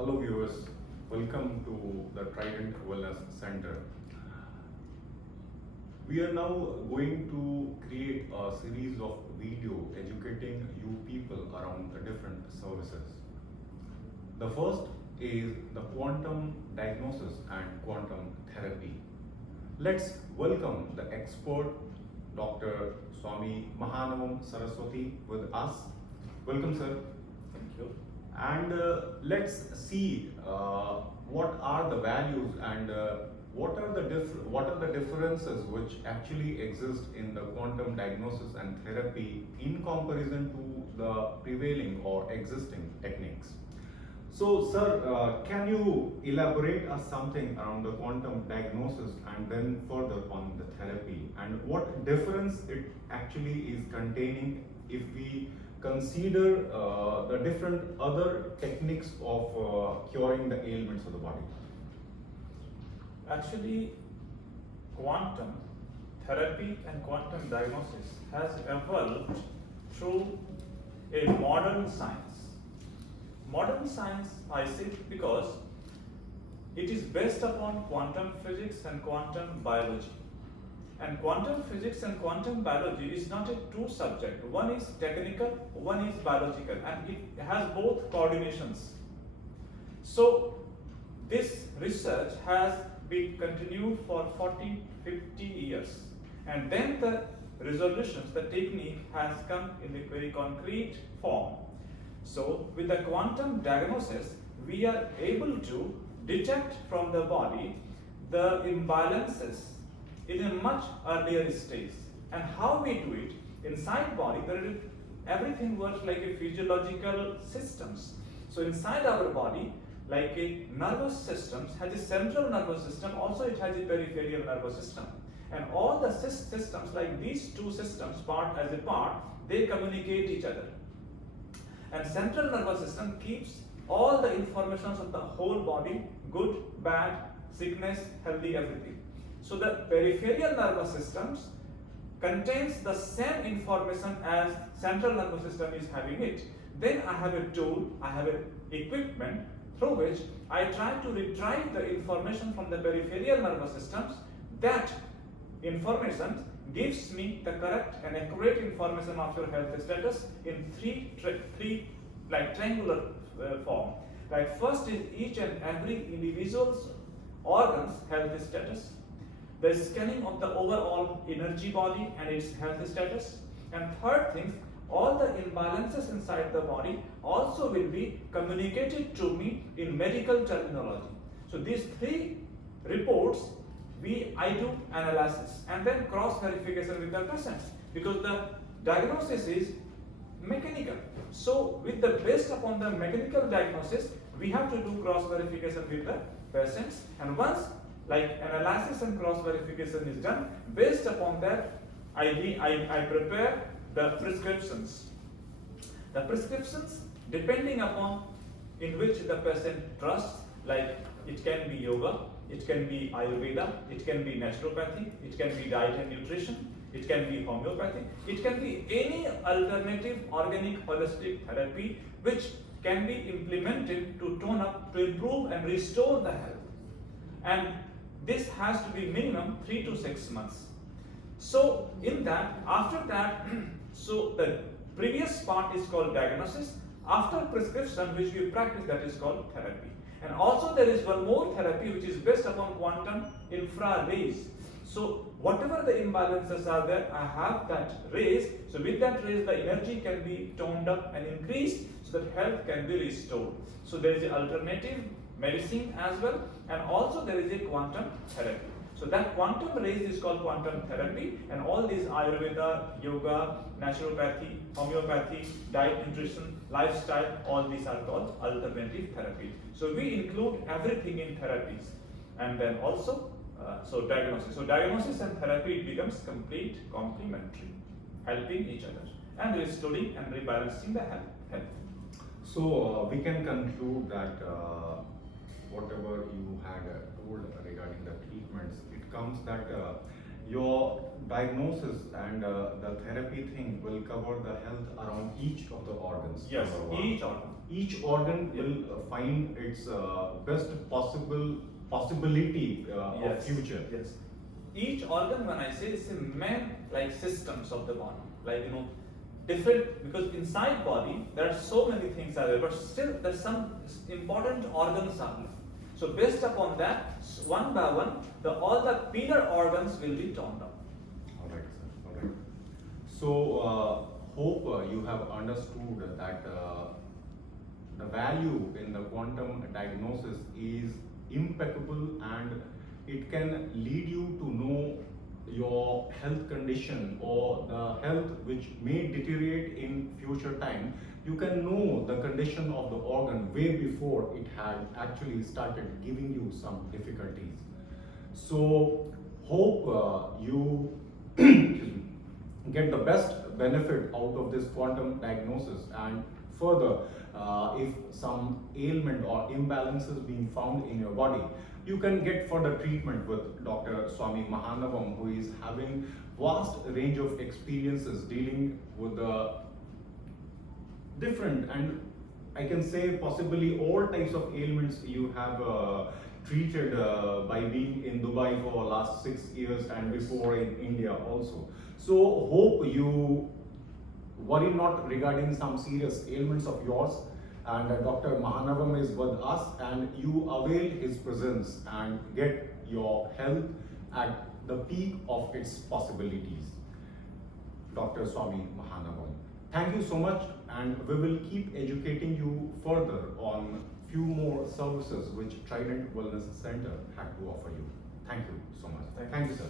Hello viewers, welcome to the Trident Wellness Center. We are now going to create a series of video educating you people around the different services. The first is the quantum diagnosis and quantum therapy. Let's welcome the expert Dr. Swami Mahanavam Saraswati with us. Welcome, sir. Thank you. And let's see what are the values and what are the differences which actually exist in the quantum diagnosis and therapy in comparison to the prevailing or existing techniques. So, sir, can you elaborate us something around the quantum diagnosis and then further on the therapy and what difference it actually is containing if we consider the different other techniques of curing the ailments of the body? Actually, quantum therapy and quantum diagnosis has evolved through a modern science. Modern science, I say, because it is based upon quantum physics and quantum biology. And quantum physics and quantum biology is not a two subject. One is technical, one is biological, and it has both coordinations. So this research has been continued for 40, 50 years. And then the resolutions, the technique has come in a very concrete form. So with the quantum diagnosis, we are able to detect from the body the imbalances in a much earlier stage. And how we do it, inside body, everything works like a physiological systems. So inside our body, like a nervous system has a central nervous system, also it has a peripheral nervous system. And all the systems, like these two systems, part as a part, they communicate each other. And central nervous system keeps all the information of the whole body, good, bad, sickness, healthy, everything. So the peripheral nervous systems contains the same information as central nervous system is having it. Then I have a tool, I have an equipment through which I try to retrieve the information from the peripheral nervous systems. That information gives me the correct and accurate information of your health status in three like triangular form. Like first is each and every individual's organs health status, the scanning of the overall energy body and its health status, and third thing, all the imbalances inside the body also will be communicated to me in medical terminology. So these three reports I do analysis and then cross verification with the patients, because the diagnosis is mechanical. So based upon the mechanical diagnosis, we have to do cross verification with the patients, and once like analysis and cross verification is done, based upon that I prepare the prescriptions. The prescriptions depending upon in which the patient trusts, like it can be yoga, it can be Ayurveda, it can be naturopathy, it can be diet and nutrition, it can be homeopathy, it can be any alternative organic holistic therapy which can be implemented to tone up, to improve and restore the health. And this has to be minimum 3 to 6 months. So in that, after that, so the previous part is called diagnosis. After prescription, which we practice, that is called therapy. And also there is one more therapy which is based upon quantum infra rays. So whatever the imbalances are there, I have that rays. So with that rays, the energy can be toned up and increased so that health can be restored. So there is an alternative medicine as well, and also there is a quantum therapy. So that quantum rays is called quantum therapy, and all these Ayurveda, yoga, naturopathy, homeopathy, diet, nutrition, lifestyle, all these are called alternative therapy. So we include everything in therapies. And then also, so diagnosis. So diagnosis and therapy, it becomes complete complementary, helping each other and restoring and rebalancing the health. So we can conclude that whatever you had told regarding the treatments, it comes that your diagnosis and the therapy thing will cover the health around each of the organs. Yes, each organ. each organ will find its best possible possibility of future. Yes. Each organ, when I say, it's a main like systems of the body, like different, because inside body there are so many things are there, but still there's some important organs are there. So based upon that, one by one, all the pillar organs will be torn down. All right, sir. All right. So, hope you have understood that the value in the quantum diagnosis is impeccable, and it can lead you to know your health condition or the health which may deteriorate in future time. You can know the condition of the organ way before it had actually started giving you some difficulties. So, hope you get the best benefit out of this quantum diagnosis, and further, if some ailment or imbalances being found in your body, you can get further treatment with Dr. Swami Mahanavam, who is having vast range of experiences dealing with the different, and I can say possibly all types of ailments you have treated by being in Dubai for last 6 years and before in India also. So hope you worry not regarding some serious ailments of yours, and Dr. Mahanavam is with us, and you avail his presence and get your health at the peak of its possibilities. Dr. Swami Mahanavam, thank you so much, and we will keep educating you further on few more services which Trident Wellness Center had to offer you. Thank you so much. Thank you, sir.